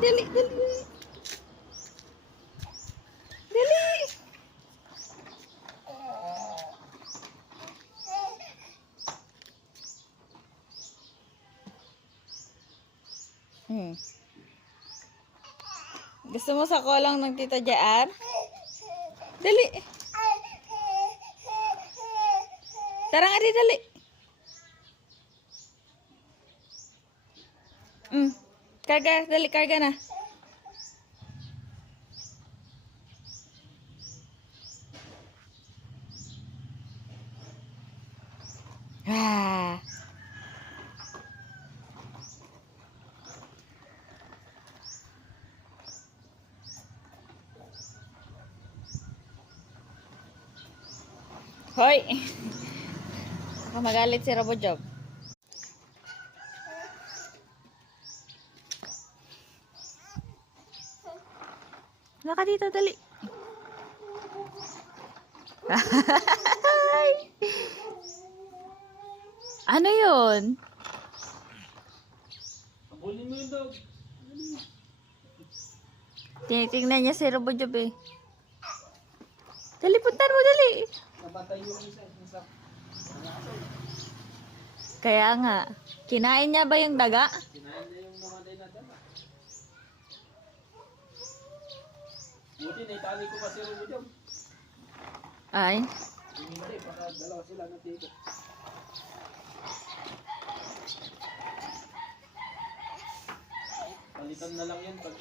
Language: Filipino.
dali, dali. Dali. Hmm. Gusto mo sa kolong ng Tita JR? Dali. Tara nga di, dali. Karga, dali, karga na. Ah. Hoy. Baka magalit si Robojob. Naka dito, dali. Ano yun? Abulin mo yung dog. Tinitingnan niya si Robojob eh. Dali, puntan mo, dali. Nabatay yung isa. Kaya nga. Kinain niya ba yung daga? Kinain niya yung namatay na dama. Buti naitali ko pa si Robojob. Ay. Hindi, baka dalawa sila na tito. Palitan na lang yan pag